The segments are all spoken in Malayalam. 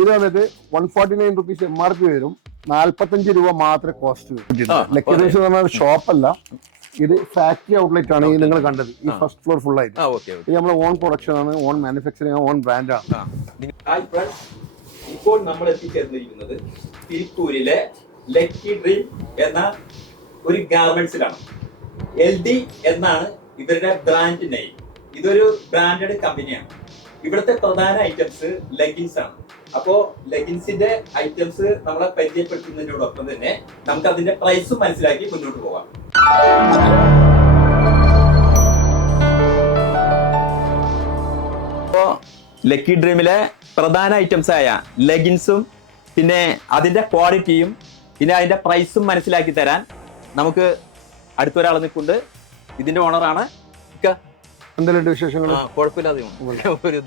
ഇത് വന്നിട്ട് one forty nine rupees M R P വരും. നാല്പത്തഞ്ച് രൂപ മാത്രമേ കോസ്റ്റ് വരും. ആ, പറഞ്ഞാൽ എന്ന് പറഞ്ഞ ഷോപ്പ് അല്ല. ഇത് ഫാക്ടറി ഔട്ട്ലെറ്റ് ആണ് ഈ നിങ്ങൾ കണ്ടത്. ഈ ഫസ്റ്റ് ഫ്ലോർ ഫുൾ ആയിട്ട്. ഇത് നമ്മുടെ ഓൺ പ്രൊഡക്ഷൻ ആണ്. ഓൺ മാനുഫാക്ചറിങ് ഓൺ ബ്രാൻഡ് ആണ്. ഇപ്പോൾ നമ്മൾ എത്തിച്ചേർന്നിരിക്കുന്നത് തിരുപ്പൂരിലെ ലക്കി ഡ്രീം എന്ന ഒരു ഗാർമെന്റ്സിലാണ് എൽ ഡി എന്നാണ് ഇവരുടെ ബ്രാൻഡ് നെയിം ഇതൊരു ബ്രാൻഡഡ് കമ്പനിയാണ് ഇവിടുത്തെ പ്രധാന ഐറ്റംസ് ലെഗിൻസ് ആണ്. അപ്പോ ലെഗിൻസിന്റെ ഐറ്റംസ് നമ്മളെ പരിചയപ്പെടുത്തുന്നതിനോടൊപ്പം തന്നെ നമുക്ക് അതിന്റെ പ്രൈസും മനസ്സിലാക്കി മുന്നോട്ട് പോകാം. അപ്പോ ലക്കി ഡ്രീമിലെ പ്രധാന ഐറ്റംസ് ആയ ലെഗിൻസും പിന്നെ അതിന്റെ ക്വാളിറ്റിയും പിന്നെ അതിന്റെ പ്രൈസും മനസ്സിലാക്കി തരാൻ നമുക്ക് അടുത്തൊരാൾ നിൽക്കുന്നുണ്ട് ഇതിന്റെ ഓണറാണ് എന്തെല്ലാം വിശേഷങ്ങൾ കുഴപ്പമില്ലാതെ. ഒരു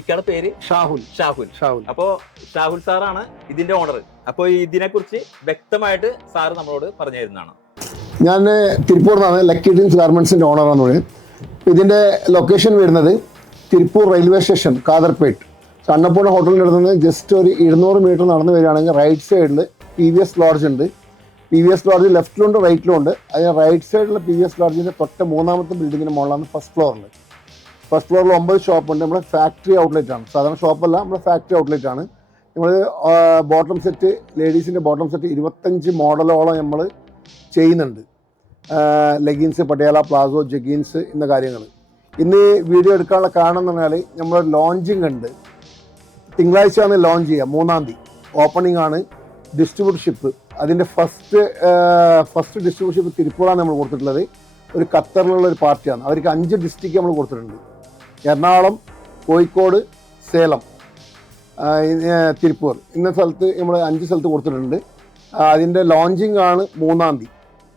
ഇക്കാടെ പേര്? ഷാഹുൽ. ഷാഹുൽ. ഷാഹുൽ. അപ്പോ ഷാഹുൽ സാറാണ് ഇതിന്റെ ഓണർ അപ്പോ ഇതിനെ കുറിച്ച് വ്യക്തമായിട്ട് സാറ് നമ്മളോട് പറഞ്ഞു തരുന്നതാണ് ഞാൻ തിരുപ്പൂർ നിന്നാണ് ലക്കി ഡ്രീംസ് ഗാർമെന്റ്സിന്റെ ഓണറാണ് പറയുന്നത് ഇതിന്റെ ലൊക്കേഷൻ വരുന്നത് തിരുപ്പൂർ റെയിൽവേ സ്റ്റേഷൻ കാതർപേട്ട് അന്നപ്പൂർണ ഹോട്ടലിന്റെ അടുത്ത് നിന്ന് ജസ്റ്റ് ഒരു ഇരുന്നൂറ് മീറ്റർ നടന്നു വരികയാണെങ്കിൽ റൈറ്റ് സൈഡിൽ പി വി എസ് ലോഡ്ജ് ഉണ്ട്. പി വി എസ് ലോഡ്ജ് ലെഫ്റ്റിലുണ്ട് റൈറ്റിലുണ്ട് അതിന് റൈറ്റ് സൈഡിലുള്ള പി വി എസ് ലോഡ്ജിന്റെ തൊട്ട് മൂന്നാമത്തെ ബിൽഡിങ്ങിന് മുകളിലാണ് ഫസ്റ്റ് ഫ്ലോറിൽ ഫസ്റ്റ് ഫ്ലോറിൽ ഒമ്പത് ഷോപ്പുണ്ട് നമ്മുടെ ഫാക്ടറി ഔട്ട്ലെറ്റ് ആണ്. സാധാരണ ഷോപ്പല്ല നമ്മുടെ ഫാക്ടറി ഔട്ട്ലെറ്റ് ആണ്. നമ്മൾ ബോട്ടം സെറ്റ് ലേഡീസിന്റെ ബോട്ടം സെറ്റ് ഇരുപത്തഞ്ച് മോഡലോളം നമ്മൾ ചെയ്യുന്നുണ്ട്. ലെഗിൻസ് പട്ടിയാല പ്ലാസോ ജഗീൻസ് എന്ന കാര്യങ്ങൾ ഇന്ന് വീഡിയോ എടുക്കാനുള്ള കാരണം എന്ന് പറഞ്ഞാൽ നമ്മൾ ലോഞ്ചിങ് ഉണ്ട്. തിങ്കളാഴ്ചയാണ് ലോഞ്ച് ചെയ്യുക മൂന്നാം തീയതി. ഓപ്പണിംഗ് ആണ് ഡിസ്ട്രിബ്യൂട്ടർഷിപ്പ് അതിന്റെ ഫസ്റ്റ് ഫസ്റ്റ് ഡിസ്ട്രിബ്യൂഷൻ ഇപ്പോൾ തിരുപ്പൂറാണ് നമ്മൾ കൊടുത്തിട്ടുള്ളത്. ഒരു ഖത്തറിലുള്ള ഒരു പാർട്ടിയാണ്. അവർക്ക് അഞ്ച് ഡിസ്ട്രിക്റ്റ് നമ്മൾ കൊടുത്തിട്ടുണ്ട്. എറണാകുളം കോഴിക്കോട് സേലം തിരുപ്പൂർ. ഇന്ന സ്ഥലത്ത് നമ്മൾ അഞ്ച് സ്ഥലത്ത് കൊടുത്തിട്ടുണ്ട്. അതിന്റെ ലോഞ്ചിങ് ആണ് മൂന്നാം തീയതി.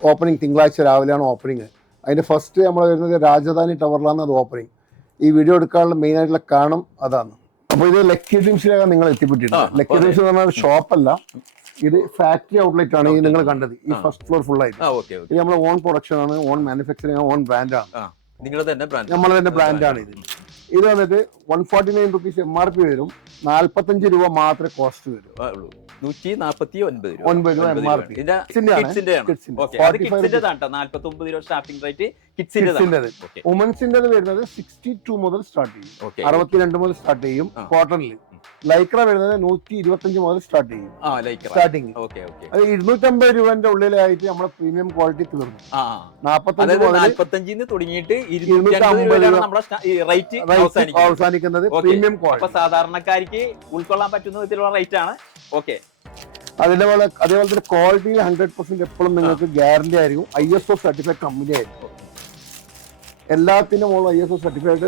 ഓപ്പണിംഗ് തിങ്കളാഴ്ച രാവിലെയാണ് ഓപ്പണിങ് അതിന്റെ ഫസ്റ്റ് നമ്മൾ വരുന്നത് രാജധാനി ടവറിലാണ് അത് ഓപ്പണിങ് ഈ വീഡിയോ എടുക്കാനുള്ള മെയിൻ ആയിട്ടുള്ള കാരണം അതാണ്. അപ്പോൾ ഇത് ലക്കി ഡ്രീംസിലേക്കാണ് നിങ്ങൾ എത്തിപ്പെട്ടിട്ടുണ്ട്. ലക്കി. ഡ്രീംസ് എന്ന് പറഞ്ഞാൽ ഷോപ്പല്ല ഇത് ഫാക്ടറി ഔട്ട്ലെറ്റ് ആണ് ഈ നിങ്ങൾ കണ്ടത്. ഈ ഫസ്റ്റ് ഫ്ലോർ ഫുൾ ആയിട്ട്. ഇത് നമ്മുടെ ഓൺ പ്രൊഡക്ഷൻ ആണ് ഓൺ മാനുഫാക്ചറിങ് ഓൺ ബ്രാൻഡ് ആണ്. നിങ്ങൾ തന്നെ ബ്രാൻഡ് നമ്മൾ തന്നെ ബ്രാൻഡ് ആണ് ഇത് ഇത് വന്നിട്ട് one forty nine rupees M R P വരും. നാല്പത്തഞ്ച് രൂപ മാത്രമേ കോസ്റ്റ് വരും. നൂറ്റി നാൽപ്പത്തി ഒൻപത് രൂപ ഒൻപത് രൂപ എം ആർ. ഇതിന്റെ കിഡ്സിന്റെ ആണ്. കിഡ്സിന്റെ ആണ്. കിഡ്സിന്റെ. ഓക്കെ അത് 45 കിഡ്സിന്റെതാണ് കേട്ടോ നാല്പത്തി ഒമ്പത് രൂപ സ്റ്റാർട്ടിംഗ് റേറ്റ് കിഡ്സിന്റെ കിഡ്സിന്റെത് ഓക്കെ വരുന്നത് സിക്സ്റ്റി ടു മുതൽ സ്റ്റാർട്ട് ചെയ്യും. അറുപത്തിരണ്ട് മുതൽ സ്റ്റാർട്ട് ചെയ്യും ആ. ലൈക്ര വരുന്നത് നൂറ്റി ഇരുപത്തഞ്ച് മുതൽ സ്റ്റാർട്ട് ചെയ്യും. സ്റ്റാർട്ടിങ് അത് ഇരുന്നൂറ്റമ്പത് രൂപന്റെ ഉള്ളിലായിട്ട് നമ്മുടെ പ്രീമിയം ക്വാളിറ്റി തീർന്നു. തുടങ്ങിയിട്ട് അവസാനിക്കുന്നത് പ്രീമിയം ക്വാളിറ്റി സാധാരണക്കാർക്ക് ഉൾക്കൊള്ളാൻ പറ്റുന്ന വിധത്തിലുള്ള റേറ്റ് ആണ്. ഓക്കെ അതിന്റെ പോലെ അതേപോലെ തന്നെ ക്വാളിറ്റിയിൽ ഹൺഡ്രഡ് പെർസെന്റ് എപ്പോഴും നിങ്ങൾക്ക് ഗ്യാരണ്ടി ആയിരിക്കും. I S O certified company ആയിരിക്കും. എല്ലാത്തിനും I S O certified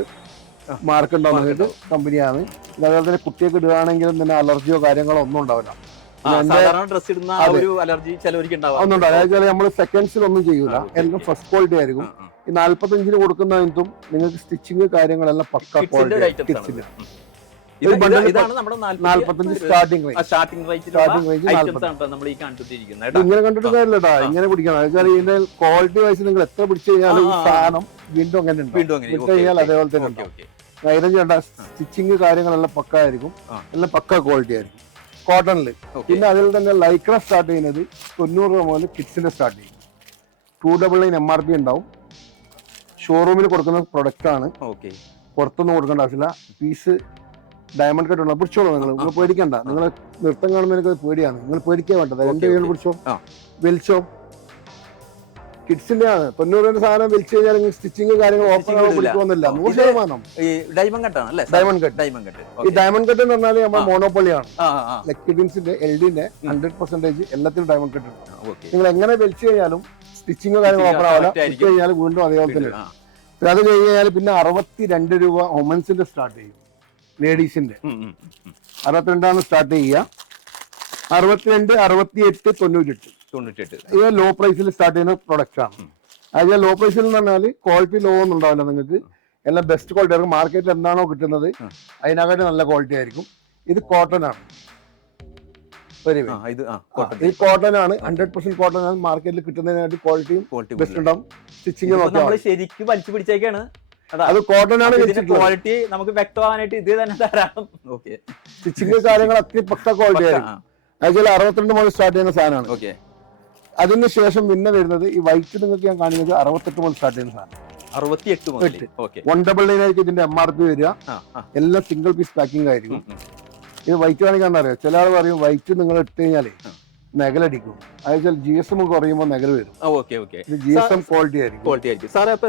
mark ഉണ്ടാവുന്ന കമ്പനിയാണ്. അതേപോലെ തന്നെ കുട്ടിയൊക്കെ ഇടുകയാണെങ്കിലും തന്നെ അലർജിയോ കാര്യങ്ങളോ ഒന്നും ഉണ്ടാവില്ല. പിന്നെ സാധാരണ ഡ്രസ് ഇടുന്ന ഒരു അലർജി ചിലവർക്ക് ഒന്നും ഉണ്ടാവില്ല. അതായത് നമ്മൾ സെക്കൻഡ്സിൽ ഒന്നും ചെയ്യൂല. എല്ലാം ഫസ്റ്റ് ക്വാളിറ്റി ആയിരിക്കും. ഈ നാല്പത്തഞ്ചിന് കൊടുക്കുന്നതിനും നിങ്ങൾക്ക് സ്റ്റിച്ചിങ് കാര്യങ്ങളെല്ലാം പക്ക ക്വാളിറ്റി ഇങ്ങനെ കണ്ടിട്ട് കാര്യമില്ലടാ. ഇങ്ങനെ പിടിക്കണം. ഇതിന്റെ ക്വാളിറ്റി വൈസ് നിങ്ങൾ എത്ര പിടിച്ചു കഴിഞ്ഞാലും. സാധനം വീണ്ടും അങ്ങനെ. വീണ്ടും കഴിഞ്ഞാൽ അതേപോലെ തന്നെ ഐരൻ ചേട്ടാ സ്റ്റിച്ചിങ് കാര്യങ്ങളെല്ലാം പക്ക ആയിരിക്കും നല്ല എല്ലാം പക്ക ക്വാളിറ്റി ആയിരിക്കും. കോട്ടണിൽ ഓക്കെ പിന്നെ അതിൽ തന്നെ ലൈക്ര സ്റ്റാർട്ട് ചെയ്യുന്നത് തൊണ്ണൂറ് രൂപ മുതൽ കിഡ്സിന്റെ സ്റ്റാർട്ട് ചെയ്യും. Two double nine M R P ഉണ്ടാവും. ഷോറൂമിൽ കൊടുക്കുന്ന പ്രൊഡക്റ്റ് ആണ്. ഓക്കെ പുറത്തൊന്നും കൊടുക്കേണ്ട ആവശ്യമില്ല. പീസ് ഡയമണ്ട് കട്ട് ഉള്ള പിടിച്ചോളൂ നിങ്ങൾ. നിങ്ങൾ പേടിക്കണ്ട. നിങ്ങൾ നൃത്തം കാണുമ്പോൾ എനിക്ക് പേടിയാണ്. നിങ്ങൾ പേടിക്കാൻ വേണ്ടത് എന്റെ കയ്യിൽ പിടിച്ചോ. വലിച്ചോ? കിഡ്സിന്റെ ആണ് തൊണ്ണൂറ് രൂപ സാധനം വലിച്ചു കഴിഞ്ഞാൽ നിങ്ങൾ സ്റ്റിച്ചിങ് കാര്യങ്ങൾ ഓപ്പൺ കൊടുക്കുന്നില്ല നൂറ് ശതമാനം. ഈ ഡയമണ്ട് കട്ടാണ് അല്ലേ? ഡയമണ്ട് കട്ട് ഡയമണ്ട് കട്ട് ഈ ഡയമണ്ട് കട്ട് എന്ന് പറഞ്ഞാൽ നമ്മൾ. മോണോപ്പൊളിയാണ് ലക്കിഡിൻസിന്റെ എൽ ഡിന്റെ ഹൺഡ്രഡ് പെർസെന്റേജ് എല്ലാത്തിലും ഡയമണ്ട് കട്ട് നിങ്ങൾ എങ്ങനെ വലിച്ചു കഴിഞ്ഞാലും സ്റ്റിച്ചിങ് കാര്യങ്ങൾ ഓപ്പൺ ആവില്ല correct കഴിഞ്ഞാൽ വീണ്ടും അതേപോലെ തന്നെ. അത് കഴിഞ്ഞ് കഴിഞ്ഞാൽ പിന്നെ അറുപത്തി രണ്ട് രൂപ ഒമൻസിന്റെ സ്റ്റാർട്ട് ചെയ്യും. ലേഡീസിന്റെ അറുപത്തിരണ്ടാണ് സ്റ്റാർട്ട് ചെയ്യുക. അറുപത്തിരണ്ട് അറുപത്തി എട്ട് തൊണ്ണൂറ്റെട്ട് ഇത് ലോ പ്രൈസിൽ സ്റ്റാർട്ട് ചെയ്യുന്ന പ്രൊഡക്റ്റ് ആണ്. അതായത് ലോ പ്രൈസിൽ എന്ന് പറഞ്ഞാൽ ക്വാളിറ്റി ലോ ഒന്നും ഉണ്ടാവില്ല നിങ്ങൾക്ക്. എല്ലാം ബെസ്റ്റ് ക്വാളിറ്റി ആയിരിക്കും മാർക്കറ്റിൽ എന്താണോ കിട്ടുന്നത്. അതിനകത്ത് നല്ല ക്വാളിറ്റി ആയിരിക്കും. ഇത് കോട്ടൺ ആണ്. ഈ കോട്ടൺ ആണ്. ഹൺഡ്രഡ് പെർസെന്റ് കോട്ടൺ ആണ്. മാർക്കറ്റിൽ കിട്ടുന്നതിനായിട്ട് ക്വാളിറ്റിയും ക്വാളിറ്റി ബെസ്റ്റ് ഉണ്ടാവും. സ്റ്റിച്ചിങ് ശരിക്കും വലിച്ചു പിടിച്ചേക്കാണ്. അതാ. കോട്ടൺ ആണ് ക്വാളിറ്റി നമുക്ക് വ്യക്തമാകാനായിട്ട് ഇത് തന്നെ ഓക്കെ സ്റ്റിച്ചിങ് കാര്യങ്ങൾ അത്രയും പക്ക ക്വാളിറ്റി ആയിരിക്കും അതായത് അറുപത്തിരണ്ട് മുതൽ സ്റ്റാർട്ട് ചെയ്യുന്ന സാധനമാണ്. ഓക്കെ അതിന് ശേഷം പിന്നെ വരുന്നത് ഈ വൈറ്റ് നിങ്ങൾക്ക് ഞാൻ കാണിക്കുന്നത് അറുപത്തെട്ട് മുതൽ സ്റ്റാർട്ട് ചെയ്യുന്ന സാധനം. അറുപത്തിയെട്ട് മുതൽ. വൺ ഡബിൾ നയൻ ആയിരിക്കും ഇതിന്റെ എം ആർ പി വരിക. എല്ലാം സിംഗിൾ പീസ് പാക്കിംഗ് ആയിരിക്കും. ഇത് വൈറ്റ് കാണിക്കാൻ അറിയാം? ചില ആൾ പറയും വൈറ്റ് നിങ്ങൾ ഇട്ട് കഴിഞ്ഞാലേ നഗലടിക്കും അതായത് ജി എസ് എം കുറയുമ്പോൾ നെഗൽ വരും. ജി എസ് എം ക്വാളിറ്റി ആയിരിക്കും.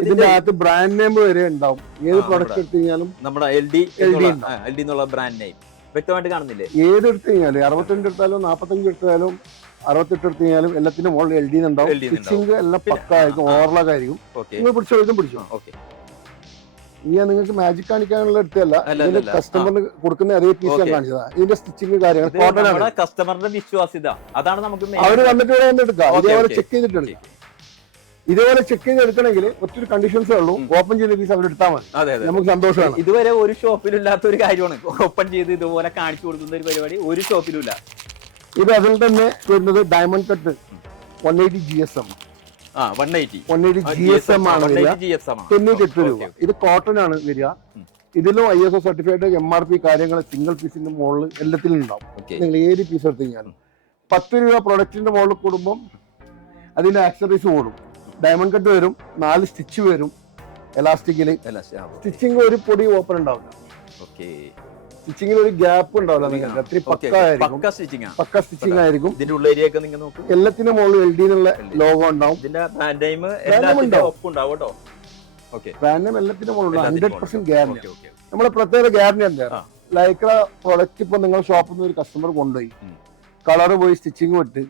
ഇതിന്റെ അകത്ത് ബ്രാൻഡ് നെയിം വരെ ഉണ്ടാവും. ഏത് പ്രോഡക്റ്റ് എടുത്തു കഴിഞ്ഞാലും നമ്മുടെ എൽ ഡി എൽ ഡി എന്നുള്ള ബ്രാൻഡ് നെയിം വ്യക്തമായിട്ട് കാണുന്നില്ലേ? ഏത് എടുത്തു കഴിഞ്ഞാലും അറുപത്തഞ്ച് എടുത്താലും നാപ്പത്തഞ്ച് എടുത്താലും അറുപത്തെട്ട് എടുത്തു കഴിഞ്ഞാലും എല്ലാത്തിനും മുകളിൽ എൽ ഡി ഉണ്ടാവും എല്ലാം പക്കായിരിക്കും പക്ക ആയിരിക്കും. ഓവർലോക്ക് ആയിരിക്കും നിങ്ങൾ പിടിച്ചോ ഇതും പിടിച്ചു. ഞാൻ നിങ്ങൾക്ക് മാജിക് കാണിക്കാനുള്ള ഇതിന്റെ കസ്റ്റമറിന് കൊടുക്കുന്ന അതേ പീസ് ഞാൻ കാണിച്ചതാ. ഇതിന്റെ സ്റ്റിച്ചിങ് കാര്യങ്ങൾ ഇത് കോട്ടൺ ആണ്. കസ്റ്റമറിന്റെ വിശ്വാസ്യത. അതാണ് നമുക്ക് അവർ വന്നിട്ട് ഇവിടെ വന്ന് എടുക്കാം. ഇതേപോലെ ചെക്ക് ചെയ്തിട്ട് എടുക്കാം ഇതേപോലെ ചെക്ക് ചെയ്ത് എടുക്കണമെങ്കിൽ ഒത്തിരി കണ്ടീഷൻസേ ഉള്ളൂ. ഓപ്പൺ ചെയ്ത പീസ് അവർ എടുത്താൽ മതി. നമുക്ക് സന്തോഷമാണ്. ഇതുവരെ ഒരു ഷോപ്പിലില്ലാത്ത ഒരു കാര്യമാണ്. ഓപ്പൺ ചെയ്ത് ഇതുപോലെ കാണിച്ചു കൊടുക്കുന്ന ഒരു പരിപാടി ഒരു ഷോപ്പിലും ഇല്ല. ഇത് അതിൽ തന്നെ വരുന്നത് diamond cut one eighty G S M one eighty G S M ആണ് വരിക. തൊണ്ണൂറ്റെട്ട് രൂപ. ഇത് കോട്ടൺ ആണ് വരിക. ഇതിലും I S O certified M R P കാര്യങ്ങൾ സിംഗിൾ പീസിന്റെ മുകളിൽ എല്ലാത്തിലും ഉണ്ടാവും. നിങ്ങൾ ഏത് പീസ് എടുത്തു കഴിഞ്ഞാലും. പത്ത് രൂപ പ്രൊഡക്റ്റിന്റെ മുകളിൽ കൂടുമ്പം അതിന്റെ ആക്സറീസ് ഓടും. ഡയമണ്ട് കട്ട് വരും നാല് സ്റ്റിച്ച് വരും എലാസ്റ്റിക്കിൽ സ്റ്റിച്ചിങ് ഒരു പൊടി ഓപ്പൺ ഉണ്ടാവില്ല. ഓക്കെ. സ്റ്റിച്ചിങ്ങിൽ ഒരു ഗ്യാപ്പ് ഉണ്ടാവില്ല നിങ്ങൾക്ക്. അത്ര പക്ക ആയിരിക്കും പക്ക സ്റ്റിച്ചിങ് പക്ക സ്റ്റിച്ചിങ് ആയിരിക്കും. ഇതിന്റെ ഉള്ള ഏരിയ ഒക്കെ നിങ്ങൾ നോക്കൂ. എല്ലാത്തിനും മുകളിൽ എൽ ഡി എന്നുള്ള ലോഗോ ഉണ്ടാവും. ഇതിന്റെ ബ്രാൻഡ് എല്ലാത്തിന്റെ ഉണ്ടാവും. ഒപ്പം ഉണ്ടാവും കേട്ടോ. ഓക്കെ ബ്രാൻഡും എല്ലാത്തിനും മുകളിൽ ഹൺഡ്രഡ് പെർസെന്റ് ഗ്യാരണ്ടി നമ്മുടെ പ്രത്യേക ഗ്യാരണ്ടി എന്താ ലൈക്ക ലൈക്ര പ്രൊഡക്റ്റ് ഇപ്പൊ നിങ്ങൾ ഷോപ്പിൽ നിന്ന് ഒരു കസ്റ്റമർ കൊണ്ടുപോയി. കളർ പോയി സ്റ്റിച്ചിങ് വിട്ട്.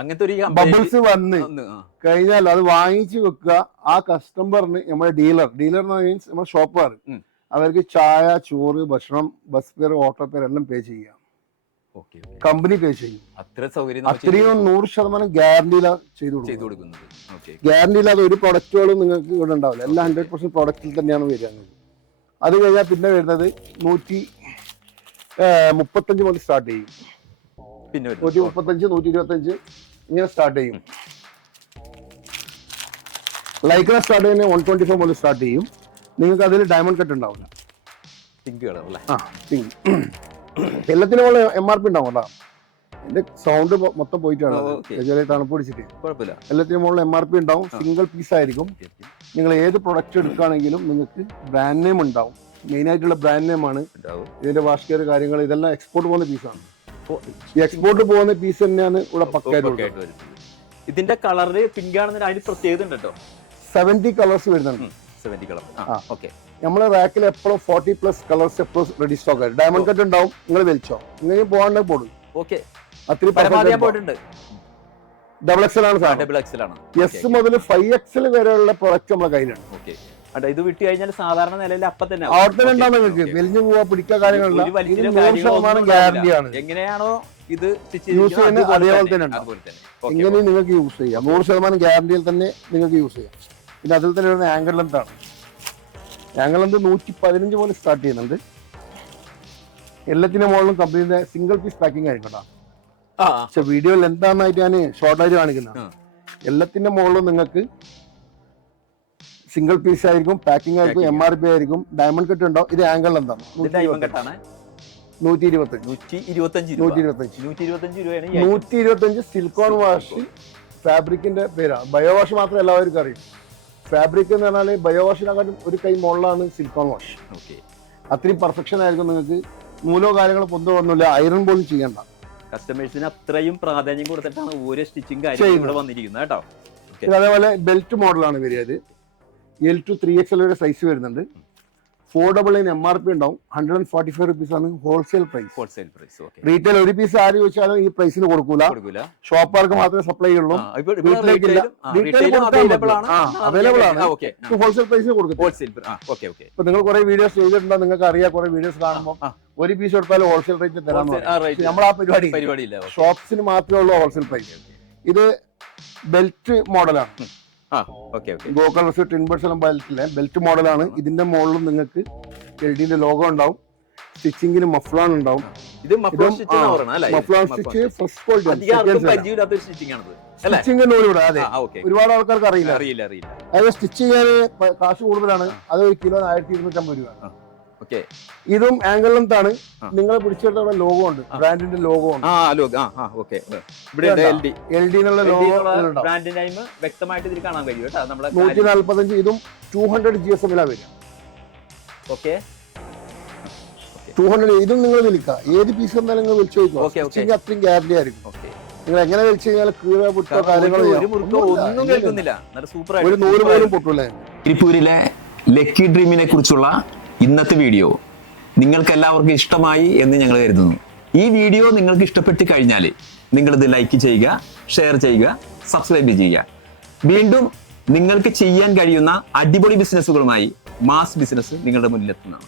അങ്ങനത്തെ ഒരു ബബിൾസ് വന്ന്. കഴിഞ്ഞാൽ അത് വാങ്ങിച്ചു വെക്കുക. ആ കസ്റ്റമറിന് നമ്മുടെ ഡീലർ ഡീലർ മീൻസ് നമ്മുടെ ഷോപ്പുകാർ. അവർക്ക് ചായ ചോറ് ഭക്ഷണം ബസ് ഫെയർ ഓട്ടോ ഫെയർ എല്ലാം പേ ചെയ്യാം. കമ്പനി പേ ചെയ്യും. അത്ര സൗകര്യം നമുക്ക് അത്രയും നൂറ് ശതമാനം ഗ്യാരണ്ടിയിലാണ് ചെയ്തു കൊടുക്കുന്നത്. ഗ്യാരണ്ടി ഇല്ലാതെ ഒരു പ്രൊഡക്റ്റുകളും നിങ്ങൾക്ക് ഇവിടെ ഉണ്ടാവില്ല. എല്ലാം ഹൺഡ്രഡ് പെർസെന്റ് പ്രൊഡക്റ്റിൽ തന്നെയാണ് വരിക. അത് കഴിഞ്ഞാൽ പിന്നെ വരുന്നത് നൂറ്റി മുപ്പത്തഞ്ച് മുതൽ സ്റ്റാർട്ട് ചെയ്യും. പിന്നെ. നൂറ്റി മുപ്പത്തഞ്ച് നൂറ്റി ഇരുപത്തഞ്ച് ഇങ്ങനെ സ്റ്റാർട്ട് ചെയ്യും. ലൈക്ര സ്റ്റാർട്ട് ചെയ്യുന്നത് വൺ ട്വന്റി ഫോർ മുതൽ സ്റ്റാർട്ട് ചെയ്യും. നിങ്ങൾക്ക് അതിൽ ഡയമണ്ട് കട്ട് ഉണ്ടാവില്ല. പിങ്ക് കളർ അല്ലേ? ആ pink. എല്ലാത്തിനും ഉള്ള എം ആർ പി ഉണ്ടാവും കേട്ടോ. എന്റെ സൗണ്ട് മൊത്തം പോയിട്ടാണ്. ചെറിയ തണുപ്പ് പിടിച്ചിട്ട്. കുഴപ്പമില്ല. എല്ലാത്തിനും മുകളിൽ എം ആർ പി ഉണ്ടാവും. സിംഗിൾ പീസ് ആയിരിക്കും. നിങ്ങൾ ഏത് പ്രൊഡക്റ്റ് എടുക്കുകയാണെങ്കിലും നിങ്ങൾക്ക് ബ്രാൻഡ് നെയിം ഉണ്ടാവും. മെയിൻ ആയിട്ടുള്ള ബ്രാൻഡ് നെയിം ആണ്. ഇതിന്റെ വാഷ് കെയർ കാര്യങ്ങൾ ഇതെല്ലാം എക്സ്പോർട്ട് പോകുന്ന പീസാണ് ഈ എക്സ്പോർട്ട് പോകുന്ന പീസ് തന്നെയാണ് ഇവിടെ പക്കായിട്ട്. ഇതിന്റെ കളർ പിങ്ക് ആണെന്ന് അതിന് പ്രത്യേകത ഉണ്ട്? കേട്ടോ സെവന്റി കളേഴ്സ് വരുന്നുണ്ട് സെവന്റി കളർ. ഓക്കെ. നമ്മളെ റാക്കിൽ എപ്പോഴും ഫോർട്ടി പ്ലസ് കളേഴ്സ് എപ്പോഴും റെഡി സ്റ്റോക്ക് ഡയമണ്ട് കട്ട് ഉണ്ടാവും നിങ്ങൾ വലിച്ചോ. ഇങ്ങനെ പോകാണ്ട് പോടും. ഓക്കെ. പോയിട്ടുണ്ട്. ഡബിൾ എക്സൽ ആണ് സാർ ഡബിൾ എക്സൽ ആണ്. എസ് മുതൽ ഫൈവ് എക്സൽ വരെയുള്ള പ്രൊഡക്റ്റ് നമ്മുടെ കയ്യിലുണ്ട്. ഓക്കെ. ഇത് വിട്ട് കഴിഞ്ഞാൽ സാധാരണ നിലയിൽ അപ്പൊ തന്നെ. അവിടെ തന്നെ ഉണ്ടാവും നിങ്ങൾക്ക്. വലിഞ്ഞു പോവാ പിടിക്കാൻ കാര്യങ്ങളില്ല. ഗ്യാരണ്ടിയാണ്. എങ്ങനെയാണോ ഇത് യൂസ് ചെയ്യുന്നത് അതേപോലെ തന്നെ ഇങ്ങനെ നിങ്ങൾക്ക് യൂസ് ചെയ്യാം. നൂറ് ശതമാനം ഗ്യാരണ്ടിയിൽ തന്നെ നിങ്ങൾക്ക് യൂസ് ചെയ്യാം. പിന്നെ അതിൽ തന്നെ വരുന്ന ആംഗിൾ ലെന്ത് ആണ്. ആംഗിൾ ലെന്ത് നൂറ്റി പതിനഞ്ച് പോലെ സ്റ്റാർട്ട് ചെയ്യുന്നുണ്ട്. എല്ലാത്തിനും മുകളിലും കമ്പനിയുടെ സിംഗിൾ പീസ് പാക്കിംഗ് ആയിക്കോട്ടെ പക്ഷെ വീഡിയോ ലെന്താന്നായിട്ട് ഞാൻ ഷോർട്ടായിട്ട് കാണിക്കുന്നത്. എല്ലാത്തിന്റെ മുകളിലും നിങ്ങൾക്ക് സിംഗിൾ പീസ് ആയിരിക്കും പാക്കിംഗ് ആയിരിക്കും എം ആർ പി ആയിരിക്കും ഡയമണ്ട് കട്ട് ഉണ്ടോ? ഇത് ആംഗിൾ എന്താണ് നൂറ്റി ഇരുപത്തഞ്ച് നൂറ്റി സിലിക്കോൺ വാഷ് ഫാബ്രിക്കിന്റെ പേരാണ് ബയോ വാഷ് മാത്രം എല്ലാവർക്കും അറിയും. ഫാബ്രിക് എന്ന് പറഞ്ഞാൽ ബയോ വാഷിനെക്കാട്ടും ഒരു കൈ മുകളിലാണ് സിലിക്കോൺ വാഷ് ഓക്കെ അത്രയും പെർഫെക്ഷൻ ആയിരിക്കും നിങ്ങൾക്ക്. മൂലോ കാര്യങ്ങളോ പൊന്തമൊന്നുമില്ല അയൺ പോലും ചെയ്യണ്ട. കസ്റ്റമേഴ്സിന് അത്രയും പ്രാധാന്യം കൊടുത്തിട്ടാണ് ഓരോ സ്റ്റിച്ചിങ് കാര്യം ഇവിടെ വന്നിരിക്കുന്നത് കേട്ടോ. അതേപോലെ ബെൽറ്റ് മോഡലാണ് വരിക ഇത്. L to three X L വരെ സൈസ് വരുന്നുണ്ട്. Four double nine M R P ഉണ്ടാവും. Hundred and forty five rupees ആണ് wholesale price wholesale price retail ഒരു പീസ് ആര് ചോദിച്ചാലും ഈ പ്രൈസിന് കൊടുക്കൂല. ഷോപ്പുകാർക്ക് മാത്രമേ സപ്ലൈ ചെയ്യുള്ളൂ. വീട്ടിലേക്കില്ല. മതി. ആണ്. ഹോൾസെയിൽ പ്രൈസിന് കൊടുക്കും ഹോൾസെയിൽ. ഇപ്പൊ നിങ്ങൾ കുറെ വീഡിയോസ് ചെയ്തിട്ടുണ്ടോ? നിങ്ങൾക്ക് അറിയാം കുറെ വീഡിയോസ് കാണുമ്പോൾ. ഒരു പീസ് എടുത്താലും ഹോൾസെയിൽ റേറ്റ് തരാൻ. നമ്മൾ ആ പരിപാടി. ഷോപ്സിന് മാത്രമേ ഉള്ളൂ ഹോൾസെയിൽ പ്രൈസ് ഇത് ബെൽറ്റ് മോഡലാണ് ആ ഓക്കെ ടിൻ ബെൽറ്റ് ബെൽറ്റിലെ ബെൽറ്റ് മോഡലാണ് ഇതിന്റെ മോഡലും നിങ്ങൾക്ക് എൽ ഡിന്റെ ലോഗോ ഉണ്ടാവും. സ്റ്റിച്ചിങ്ങിന് മഫ്ലാൻ ഉണ്ടാവും. ഇത് മഫ്ലാൻ സ്റ്റിച്ച് ഫസ്റ്റ് ക്വാളിറ്റി സ്റ്റിച്ചിങ് നൂലിവിടെ അതെ ഒരുപാട് ആൾക്കാർക്ക് അറിയില്ല. അറിയില്ല അറിയില്ല. അതായത് സ്റ്റിച്ച് ചെയ്യാൻ കാശ് കൂടുതലാണ്. അത് ഒരു കിലോ ആയിരത്തി ഇരുന്നൂറ്റമ്പത് രൂപ ഓക്കെ. ഇതും ആംഗിൾ ലെങ്ത് ആണ്. നിങ്ങൾ പിടിച്ചെടുത്ത ലോഗോ ഉണ്ട്. ബ്രാൻഡിന്റെ ലോഗോ ഉണ്ട്. ആ ലോഗോ ആ ആ ഓക്കെ. ഇവിടെ ഉണ്ട് എൽ ഡി എൽ ഡി എന്നുള്ള ലോഗോ ഉണ്ട് ബ്രാൻഡ് നെയിം വ്യക്തമായിട്ട് ഇതിൽ കാണാൻ കഴിയും കേട്ടോ. നമ്മളെ നൂറ്റി നാല്പത്തഞ്ച് ഇതും ടൂ ഹൺഡ്രഡ് ജി എസ് എമ്മിലാണ് വരിക. ഓക്കെ. ടൂ ഹൺഡ്രഡ് ഇതും നിങ്ങൾ വിളിക്കുക ഏത് പീസ് എന്നാലും നിങ്ങൾ വിളിച്ചു. ചോദിക്കും. അത്രയും ഗ്യാരണ്ടി ആയിരിക്കും. ഓക്കെ. നിങ്ങൾ എങ്ങനെ വിളിച്ചു കഴിഞ്ഞാൽ കീഴ പൊട്ടോ കാര്യങ്ങളോ. ഒന്നും കേൾക്കുന്നില്ല. നല്ല സൂപ്പർ ഒരു നൂറ് പോലും പൊട്ടൂലേ? തിരുപ്പൂരിലെ ലക്കി ഡ്രീമിനെ കുറിച്ചുള്ള ഇന്നത്തെ വീഡിയോ നിങ്ങൾക്കെല്ലാവർക്കും ഇഷ്ടമായി എന്ന് ഞങ്ങൾ കരുതുന്നു. ഈ വീഡിയോ നിങ്ങൾക്ക് ഇഷ്ടപ്പെട്ട് കഴിഞ്ഞാൽ നിങ്ങളിത് ലൈക്ക് ചെയ്യുക ഷെയർ ചെയ്യുക സബ്സ്ക്രൈബ് ചെയ്യുക. വീണ്ടും നിങ്ങൾക്ക് ചെയ്യാൻ കഴിയുന്ന അടിപൊളി ബിസിനസ്സുകളുമായി മാസ് ബിസിനസ് നിങ്ങളുടെ മുന്നിലെത്തുന്നതാണ്.